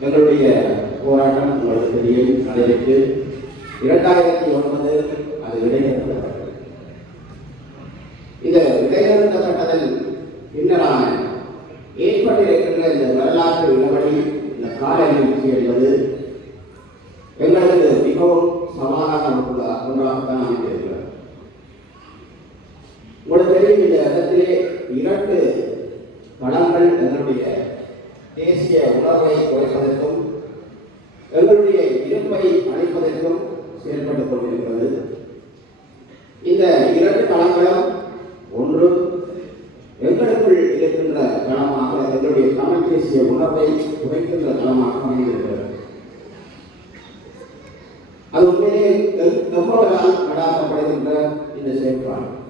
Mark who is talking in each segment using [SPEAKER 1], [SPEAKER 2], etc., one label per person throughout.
[SPEAKER 1] எங்களுடைய போராட்டம் உங்களுக்கு தெரியும். நடைபெற்று இரண்டாயிரத்தி ஒன்பது அது இடைநிறுத்தப்பட்டது. இந்த இடைநிறுத்தப்பட்டதில் பின்னரான ஏற்பட்டிருக்கின்ற இந்த வரலாற்று இளவழி இந்த கால நிகழ்ச்சி என்பது எங்களுக்கு மிகவும் சமாதானம் ஒன்றாகத்தான் அமைந்திருக்கிறது. உங்களுக்கு தெரியும் இந்த தளங்கள் எங்களுடைய தேசிய உணர்வை குறைப்பதற்கும் எங்களுடைய இருப்பை அளிப்பதற்கும் செயல்பட்டுக் கொண்டிருக்கிறது. இந்த இரண்டு தளங்களும் ஒன்று எங்களுக்குள் இருக்கின்ற கணமாக எங்களுடைய தமிழ் தேசிய உணர்வை குறைக்கின்ற களமாக அமைந்திருக்கிறது. அது உண்மையிலே எம்- எம்மவரால் இந்த செயற்பாடு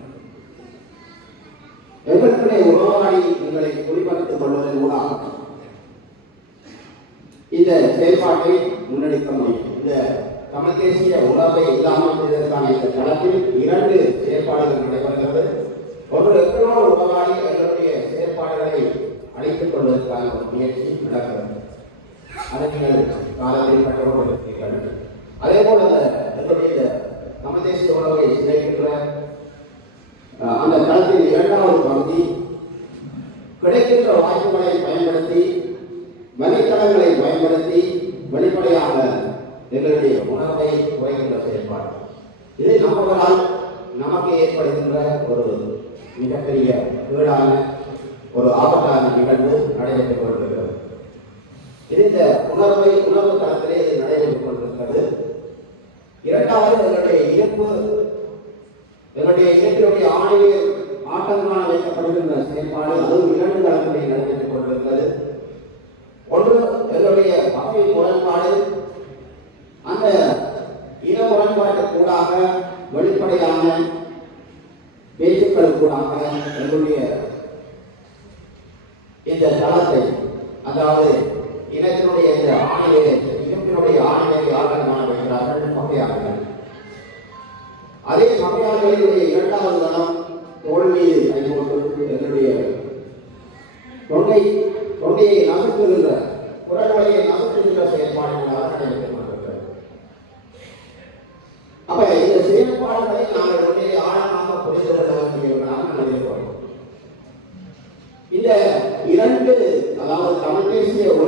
[SPEAKER 1] இந்த செயல்பாட்டை முன்னெடுக்க முடியும். இந்த தமிழ் தேசிய உணர்வை இல்லாமல் செய்வதற்கான இந்த களத்தில் இரண்டு செயற்பாடுகள் நடைபெறுகிறது. ஒன்று எத்தனோ உறவாடி எங்களுடைய செயற்பாடுகளை அழைத்துக் கொள்வதற்கான ஒரு முயற்சி நடக்கிறது. அதை நீங்கள் காலத்தில் கற்றுக்கொண்டிருக்கிறீர்கள் அதே போல எங்களுடைய தமிழ் தேசிய உணவை சிதைக்கின்ற அந்த களத்தின் இரண்டாவது பகுதி கிடைக்கின்ற வாய்ப்புகளை பயன்படுத்தி வழித்தடங்களை பயன்படுத்தி வெளிப்படையாக எங்களுடைய உணர்வை குறைக்கின்ற செயல்பாடு. இது நம்மளால் நமக்கு ஏற்படுகின்ற ஒரு மிகப்பெரிய வீடான ஒரு ஆபத்தான நிகழ்வு நடைபெற்றுக் கொண்டிருக்கிறது. இது இந்த உணர்வை உணர்வு தளத்திலே இது நடைபெற்றுக் கொண்டிருக்கிறது. இரண்டாவது எங்களுடைய இயல்பு எங்களுடைய இயற்கையுடைய ஆணையில் ஆட்டங்களான வைக்கப்படுகின்ற செயல்பாடு அதுவும் இரண்டு தளத்திலே நடைபெற்று கொண்டிருக்கிறது ஒன்று எங்களுடைய பதவி முரண்பாடு அந்த இன முரண்பாட்டு கூடாக வெளிப்படையான பேச்சுக்கள் கூடாக எங்களுடைய இந்த தளத்தை அதாவது இனத்தினுடைய இந்த ஆணையை இனத்தினுடைய ஆணையை யார்கள் காண வைக்கிறார்கள்? பகையாளர்கள் அதே சமயாளிகளுடைய இரண்டாவது தளம் தோல் மீது எங்களுடைய தொண்டை தொண்டையை நசுக்குகின்ற முக்கோணங்களை நாம் உண்மையை ஆழமாக புரிந்து கொள்ள வேண்டும் இந்த இரண்டு அதாவது தமிழ் தேசிய உணவு